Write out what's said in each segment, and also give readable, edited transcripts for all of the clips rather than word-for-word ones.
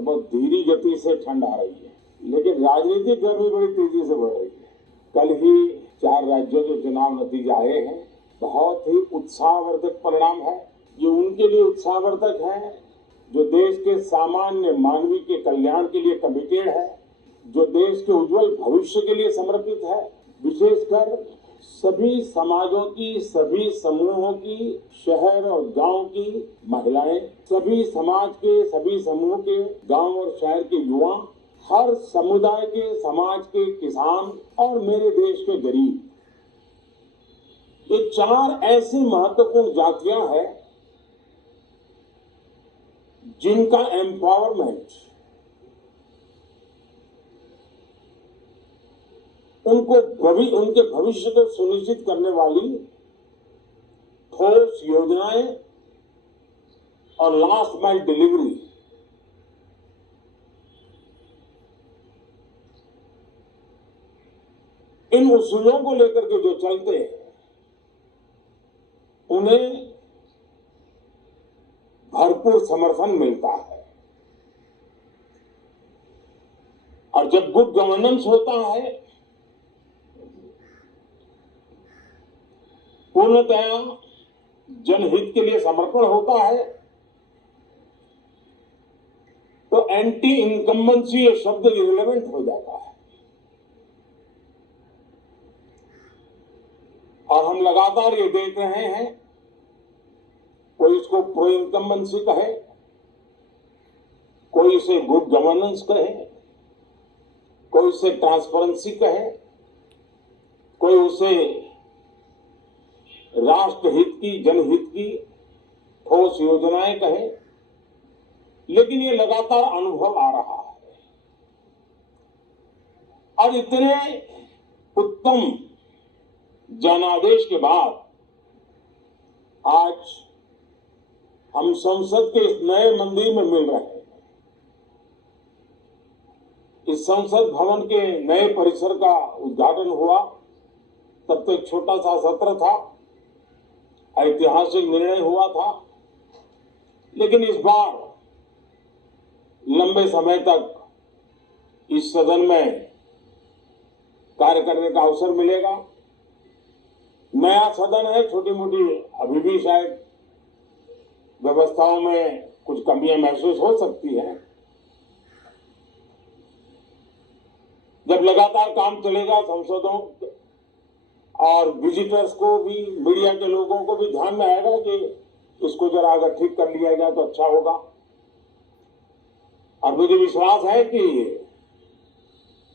और बहुत धीमी गति से ठंड आ रही है, लेकिन राजनीतिक गर्मी बड़ी तेजी से बढ़ रही है। कल ही 4 राज्यों के चुनाव नतीजे आए हैं। बहुत ही उत्साहवर्धक परिणाम है। ये उनके लिए उत्साहवर्धक है जो देश के सामान्य मानवी के कल्याण के लिए कमिटेड है, जो देश के उज्जवल भविष्य के लिए समर्पित है। विशेषकर सभी समाजों की, सभी समूहों की, शहर और गांव की महिलाएं, सभी समाज के, सभी समूह के, गांव और शहर के युवा, हर समुदाय के, समाज के किसान और मेरे देश के गरीब, ये 4 ऐसी महत्वपूर्ण जातियां हैं जिनका एम्पावरमेंट उनके भविष्य को सुनिश्चित करने वाली ठोस योजनाएं और लास्ट माइल डिलीवरी, इन उसूलों को लेकर के जो चलते हैं उन्हें भरपूर समर्थन मिलता है। और जब गुड गवर्नेंस होता है, पूर्णतया जनहित के लिए समर्पण होता है, तो एंटी इनकम्बेंसी ये शब्द इररिलेवेंट हो जाता है। और हम लगातार ये देख रहे हैं, कोई इसको प्रो इनकम्बेंसी कहे, कोई इसे गुड गवर्नेंस कहे, कोई इसे ट्रांसपेरेंसी कहे, कोई उसे राष्ट्रहित की, जनहित की ठोस योजनाएं कहे, लेकिन ये लगातार अनुभव आ रहा है। और इतने उत्तम जनादेश के बाद आज हम संसद के इस नए मंदिर में मिल रहे हैं। इस संसद भवन के नए परिसर का उद्घाटन हुआ, तब तो एक छोटा सा सत्र था, ऐतिहासिक निर्णय हुआ था, लेकिन इस बार लंबे समय तक इस सदन में कार्य करने का अवसर मिलेगा। नया सदन है, छोटी मोटी अभी भी शायद व्यवस्थाओं में कुछ कमियां महसूस हो सकती है। जब लगातार काम चलेगा, संसदों और विजिटर्स को भी, मीडिया के लोगों को भी ध्यान में आएगा कि इसको जरा अगर ठीक कर लिया जाए तो अच्छा होगा। और मुझे विश्वास है कि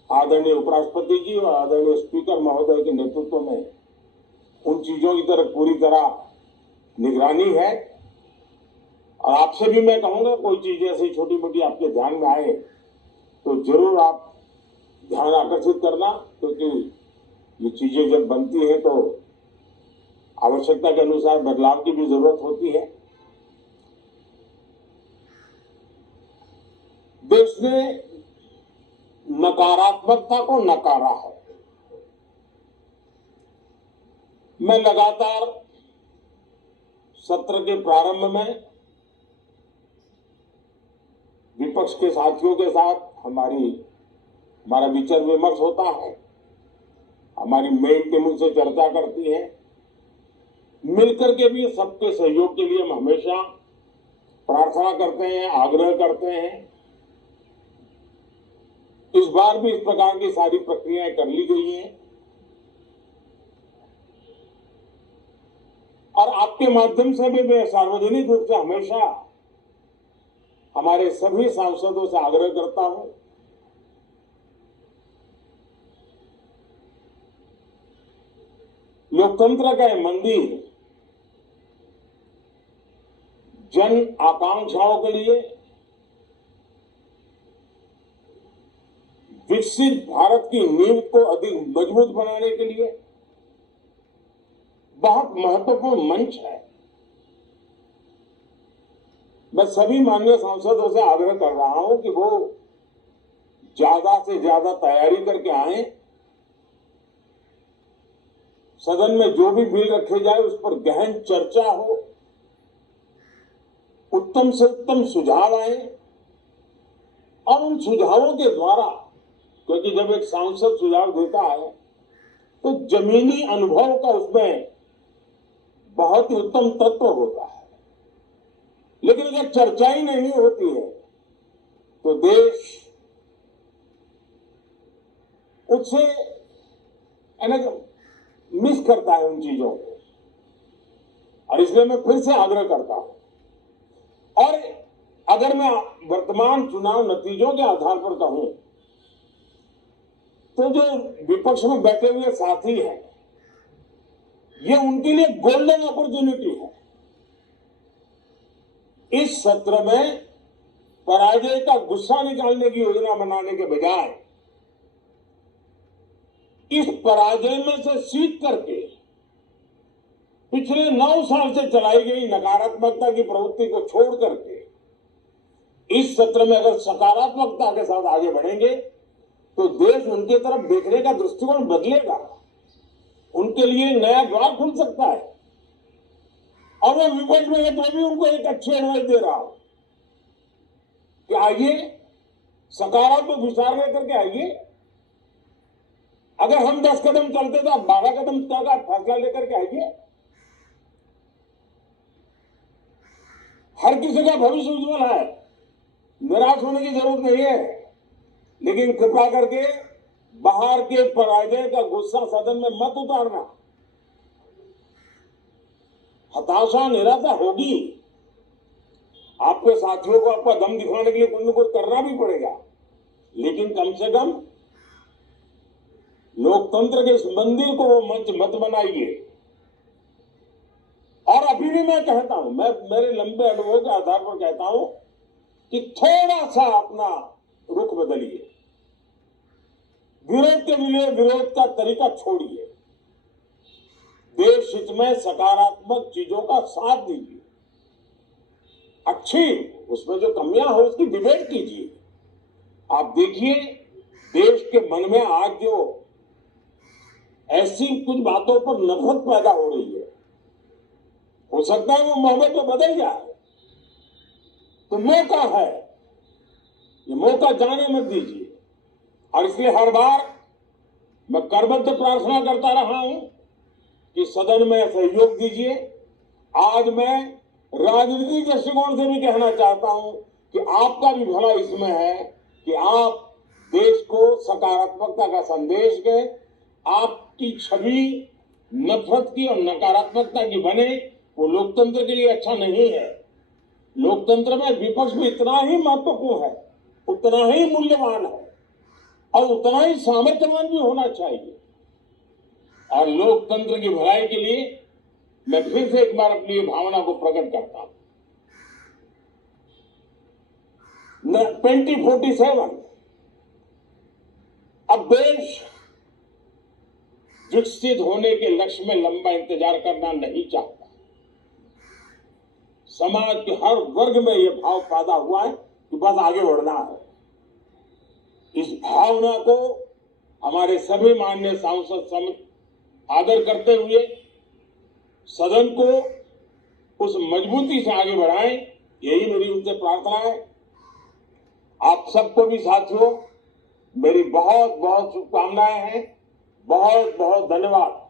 आदरणीय उपराष्ट्रपति जी और आदरणीय स्पीकर महोदय के नेतृत्व में उन चीजों की तरफ पूरी तरह निगरानी है। और आपसे भी मैं कहूंगा, कोई चीज ऐसी छोटी मोटी आपके ध्यान में आए तो जरूर आप ध्यान आकर्षित करना, क्योंकि ये चीजें जब बनती हैं तो आवश्यकता के अनुसार बदलाव की भी जरूरत होती है। देश ने नकारात्मकता को नकारा है। मैं लगातार सत्र के प्रारंभ में विपक्ष के साथियों के साथ हमारा विचार विमर्श होता है, हमारी मेन टीम उनसे चर्चा करती है। मिलकर के भी सबके सहयोग के लिए हम हमेशा प्रार्थना करते हैं, आग्रह करते हैं। इस बार भी इस प्रकार की सारी प्रक्रियाएं कर ली गई हैं और आपके माध्यम से भी मैं सार्वजनिक रूप से हमेशा हमारे सभी सांसदों से आग्रह करता हूं, लोकतंत्र का मंदिर जन आकांक्षाओं के लिए, विकसित भारत की नींव को अधिक मजबूत बनाने के लिए बहुत महत्वपूर्ण मंच है। मैं सभी माननीय सांसदों से आग्रह कर रहा हूं कि वो ज्यादा से ज्यादा तैयारी करके आए, सदन में जो भी बिल रखे जाए उस पर गहन चर्चा हो, उत्तम से उत्तम सुझाव आए और उन सुझावों के द्वारा, क्योंकि जब एक सांसद सुझाव देता है तो जमीनी अनुभव का उसमें बहुत ही उत्तम तत्व होता है, लेकिन अगर चर्चा ही नहीं होती है तो देश उससे मिस करता है उन चीजों को। और इसलिए मैं फिर से आग्रह करता हूं, और अगर मैं वर्तमान चुनाव नतीजों के आधार पर कहूं तो जो विपक्ष में बैठे हुए साथी हैं, ये उनके लिए गोल्डन अपॉर्चुनिटी है। इस सत्र में पराजय का गुस्सा निकालने की योजना बनाने के बजाय इस पराजय में से सीख करके पिछले 9 साल से चलाई गई नकारात्मकता की प्रवृत्ति को छोड़ करके इस सत्र में अगर सकारात्मकता के साथ आगे बढ़ेंगे तो देश उनके तरफ देखने का दृष्टिकोण बदलेगा, उनके लिए नया द्वार खुल सकता है। और वो विपक्ष में है तो भी उनको एक अच्छी एडवाइस दे रहा हूं कि आइए सकारात्मक विचार लेकर के आइए। अगर हम 10 कदम चलते तो आप 12 कदम का फैसला लेकर के आइए। हर किसी का भविष्य उज्जवल है, निराश होने की जरूरत नहीं है, लेकिन कृपा करके बाहर के पराजय का गुस्सा सदन में मत उतारना। हताशा निराशा होगी, आपके साथियों को आपका दम दिखाने के लिए कुछ न कुछ करना भी पड़ेगा, लेकिन कम से कम लोकतंत्र के इस मंदिर को वो मंच मत बनाइए। और अभी भी मैं कहता हूं, मैं मेरे लंबे अनुभव के आधार पर कहता हूं कि थोड़ा सा अपना रुख बदलिए, विरोध के लिए विरोध का तरीका छोड़िए, देश हित में सकारात्मक चीजों का साथ दीजिए, अच्छी उसमें जो कमियां हो उसकी डिबेट कीजिए। आप देखिए देश के मन में आज जो ऐसी कुछ बातों पर नफरत पैदा हो रही है, हो सकता है वो मोहब्बत में बदल जाए, तो मौका है, ये मौका जाने मत दीजिए। और इसलिए हर बार मैं करबद्ध प्रार्थना करता रहा हूं कि सदन में सहयोग दीजिए। आज मैं राजनीतिक दृष्टिकोण से भी कहना चाहता हूं कि आपका भी भला इसमें है कि आप देश को सकारात्मकता का संदेश दें, आपकी छवि नफरत की और नकारात्मकता की बने, वो लोकतंत्र के लिए अच्छा नहीं है। लोकतंत्र में विपक्ष भी इतना ही महत्वपूर्ण है, उतना ही मूल्यवान है और उतना ही सामर्थ्यवान भी होना चाहिए। और लोकतंत्र की भलाई के लिए मैं फिर से एक बार अपनी भावना को प्रकट करता हूं। 2047 अब देश विकसित होने के लक्ष्य में लंबा इंतजार करना नहीं चाहता। समाज के हर वर्ग में यह भाव पैदा हुआ है कि बस आगे बढ़ना है। इस भावना को हमारे सभी माननीय सांसद आदर करते हुए सदन को उस मजबूती से आगे बढ़ाएं, यही मेरी उनसे प्रार्थना है। आप सबको भी साथियों मेरी बहुत बहुत शुभकामनाएं हैं। बहुत बहुत धन्यवाद।